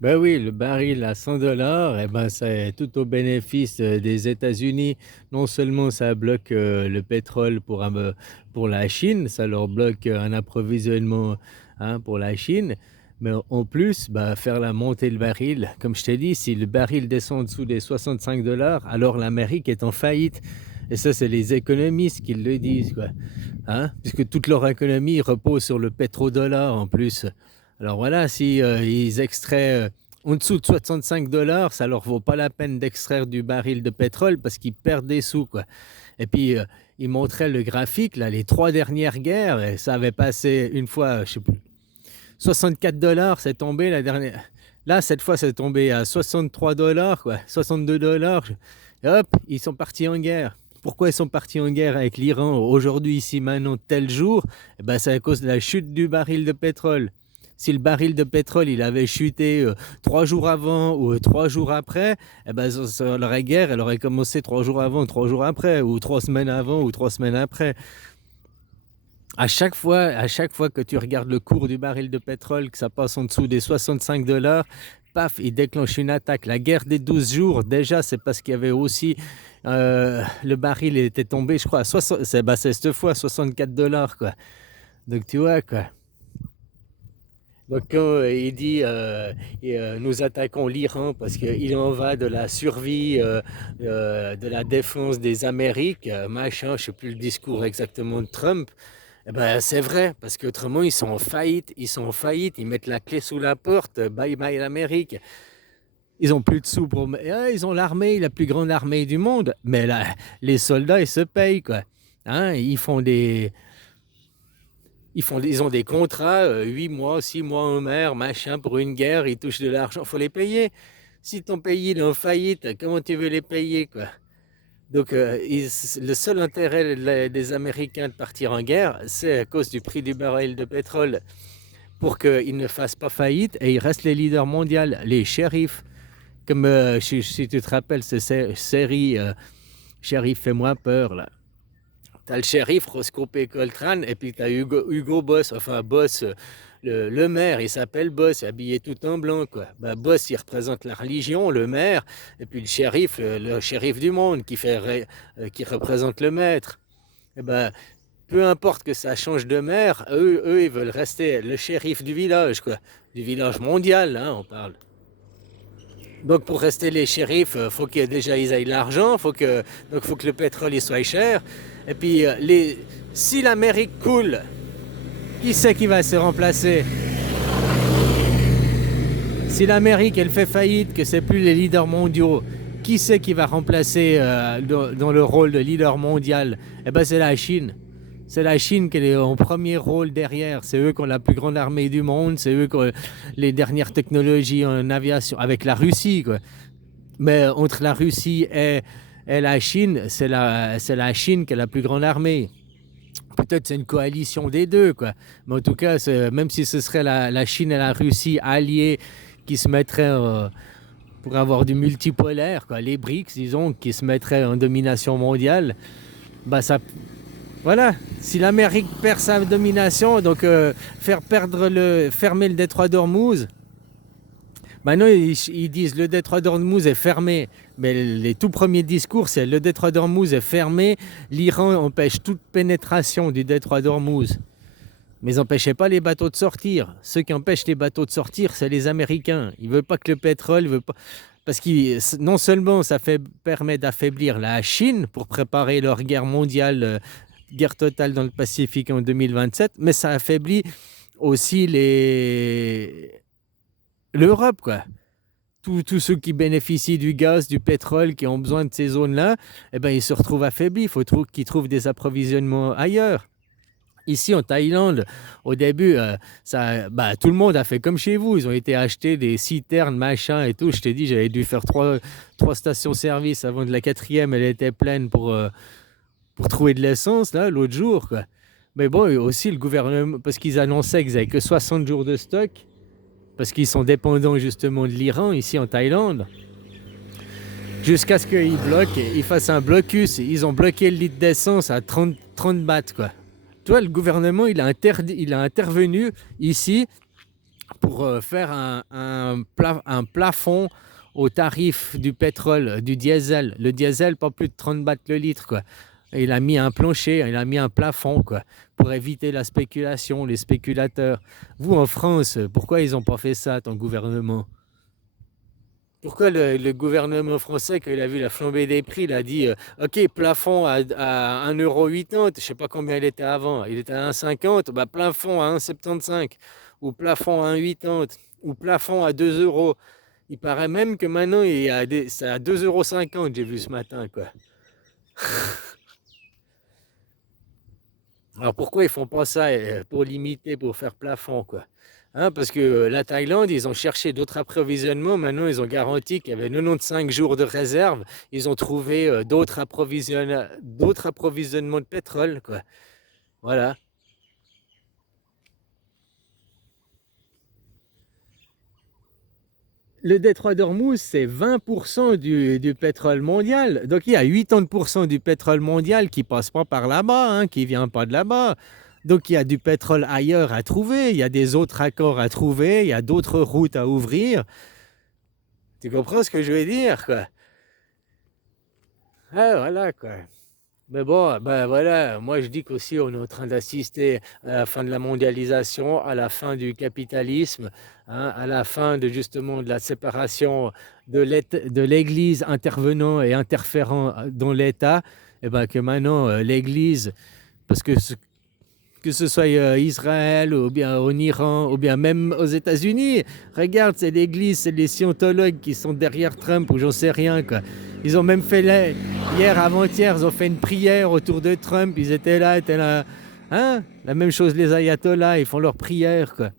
Ben oui, le baril à 100 $, eh ben, c'est tout au bénéfice des États-Unis. Non seulement ça bloque le pétrole pour la Chine, ça leur bloque un approvisionnement, hein, pour la Chine, mais en plus, bah, faire la montée le baril, comme je t'ai dit, si le baril descend en dessous des 65 $, alors l'Amérique est en faillite. Et ça, c'est les économistes qui le disent, quoi. Hein, puisque toute leur économie repose sur le pétrodollar en plus. Alors voilà, si ils extraient en dessous de 65 $, ça leur vaut pas la peine d'extraire du baril de pétrole parce qu'ils perdent des sous, quoi. Et puis ils montraient le graphique, là, les 3 dernières guerres, et ça avait passé une fois, je sais plus, 64 $, c'est tombé la dernière. Là, cette fois, c'est tombé à 63 $, quoi, 62 $. Et hop, ils sont partis en guerre. Pourquoi ils sont partis en guerre avec l'Iran aujourd'hui, ici, maintenant, tel jour? Eh ben, c'est à cause de la chute du baril de pétrole. Si le baril de pétrole il avait chuté 3 jours avant ou 3 jours après, eh ben, la guerre elle aurait commencé 3 jours avant, 3 jours après, ou 3 semaines avant ou 3 semaines après. À chaque fois que tu regardes le cours du baril de pétrole, que ça passe en dessous des 65 $, paf, il déclenche une attaque. La guerre des 12 jours, déjà, c'est parce qu'il y avait aussi. Le baril était tombé, je crois, à 60, c'est cette fois 64 $, quoi. Donc, tu vois, quoi. Donc, quand il dit nous attaquons l'Iran parce qu'il en va de la survie, de la défense des Amériques, machin, je ne sais plus le discours exactement de Trump. Eh ben, c'est vrai, parce qu'autrement, ils sont en faillite. Ils sont en faillite, ils mettent la clé sous la porte. Bye bye l'Amérique. Ils ont plus de sous pour. Ils ont l'armée, la plus grande armée du monde. Mais là, les soldats, ils se payent, quoi. Hein, ils ont des contrats, 8 mois, 6 mois en mer, machin, pour une guerre, ils touchent de l'argent, il faut les payer. Si ton pays est en faillite, comment tu veux les payer, quoi? Donc, le seul intérêt des Américains de partir en guerre, c'est à cause du prix du baril de pétrole, pour qu'ils ne fassent pas faillite et ils restent les leaders mondiaux, les shérifs. Comme si tu te rappelles, cette série Shérif fais-moi peur, là. T'as le shérif Roscoe P. Coltrane et puis t'as Hugo Boss, enfin Boss, le maire, il s'appelle Boss, habillé tout en blanc, quoi. Bah, Boss, il représente la religion, le maire, et puis le shérif, le shérif du monde qui représente le maître. Et ben, peu importe que ça change de maire, eux, ils veulent rester le shérif du village, quoi. Du village mondial, hein, on parle. Donc pour rester les shérifs, faut que déjà ils aient l'argent, donc faut que le pétrole il soit cher. Et puis si l'Amérique coule, qui c'est qui va se remplacer? Si l'Amérique elle fait faillite, que c'est plus les leaders mondiaux, qui c'est qui va remplacer dans le rôle de leader mondial? Eh ben c'est la Chine. C'est la Chine qui est en premier rôle derrière. C'est eux qui ont la plus grande armée du monde. C'est eux qui ont les dernières technologies en aviation, avec la Russie, quoi. Mais entre la Russie et la Chine, c'est la Chine qui a la plus grande armée. Peut-être c'est une coalition des deux, quoi. Mais en tout cas, même si ce serait la Chine et la Russie alliées qui se mettraient pour avoir du multipolaire, quoi, les BRICS, disons, qui se mettraient en domination mondiale, bah ça, voilà. Si l'Amérique perd sa domination, donc fermer le détroit d'Ormuz. Maintenant, ils disent le détroit d'Ormuz est fermé, mais les tout premiers discours, c'est le détroit d'Ormuz est fermé, l'Iran empêche toute pénétration du détroit d'Ormuz. Mais ils n'empêchaient pas les bateaux de sortir. Ceux qui empêchent les bateaux de sortir, c'est les Américains. Ils ne veulent pas que le pétrole, veut pas. Parce que non seulement ça permet d'affaiblir la Chine pour préparer leur guerre mondiale, guerre totale dans le Pacifique en 2027, mais ça affaiblit aussi l'Europe, quoi. Tous ceux qui bénéficient du gaz, du pétrole, qui ont besoin de ces zones-là, eh ben, ils se retrouvent affaiblis. Il faut qu'ils trouvent des approvisionnements ailleurs. Ici, en Thaïlande, au début, tout le monde a fait comme chez vous. Ils ont été acheter des citernes, machin et tout. Je t'ai dit, j'avais dû faire trois stations-service avant de la quatrième. Elle était pleine pour trouver de l'essence, là, l'autre jour, quoi. Mais bon, aussi, le gouvernement, parce qu'ils annonçaient qu'ils n'avaient que 60 jours de stock, parce qu'ils sont dépendants justement de l'Iran, ici en Thaïlande, jusqu'à ce ils fassent un blocus. Ils ont bloqué le litre d'essence à 30 bahts, quoi. Tu vois, le gouvernement, il a intervenu ici pour faire un plafond au tarif du pétrole, du diesel. Le diesel, pas plus de 30 bahts le litre, quoi. Et il a mis un plancher, il a mis un plafond, quoi, pour éviter la spéculation, les spéculateurs. Vous, en France, pourquoi ils n'ont pas fait ça, ton gouvernement? Pourquoi le gouvernement français, quand il a vu la flambée des prix, il a dit OK, plafond à 1,80 €, je ne sais pas combien il était avant, il était à 1,50 €, bah, plafond à 1,75 €, ou plafond à 1,80 €, ou plafond à 2 euros. Il paraît même que maintenant, c'est à 2,50 €, j'ai vu ce matin, quoi. Alors pourquoi ils font pas ça pour limiter, pour faire plafond, quoi? Hein, parce que la Thaïlande, ils ont cherché d'autres approvisionnements. Maintenant, ils ont garanti qu'il y avait 95 jours de réserve. Ils ont trouvé d'autres approvisionnements de pétrole, quoi. Voilà. Le détroit d'Ormuz, c'est 20% du pétrole mondial. Donc il y a 80% du pétrole mondial qui passe pas par là-bas, hein, qui vient pas de là-bas. Donc il y a du pétrole ailleurs à trouver, il y a des autres accords à trouver, il y a d'autres routes à ouvrir. Tu comprends ce que je veux dire, quoi? Ah, voilà, quoi. Mais bon, ben voilà, moi je dis qu'aussi on est en train d'assister à la fin de la mondialisation, à la fin du capitalisme, hein, à la fin de justement de la séparation de l'Église intervenant et interférant dans l'État, et ben que maintenant l'Église, parce que ce soit Israël ou bien en Iran ou bien même aux États-Unis. Regarde, c'est l'Église, c'est les scientologues qui sont derrière Trump ou j'en sais rien, quoi. Ils ont même fait hier, avant-hier, ils ont fait une prière autour de Trump. Ils étaient là. Hein? La même chose, les ayatollahs, ils font leur prière, quoi.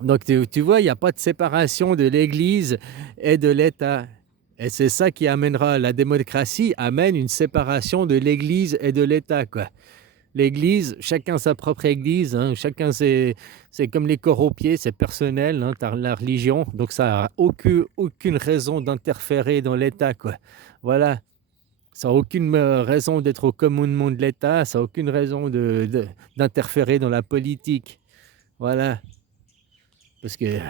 Donc tu vois, il n'y a pas de séparation de l'Église et de l'État. Et c'est ça qui amènera, la démocratie amène une séparation de l'Église et de l'État, quoi. L'église, chacun sa propre église, hein, chacun c'est comme les corps aux pieds, c'est personnel, hein, la religion, donc ça n'a aucune raison d'interférer dans l'État, quoi. Voilà, ça n'a aucune raison d'être au commandement de l'État, ça n'a aucune raison d'interférer dans la politique. Voilà, parce que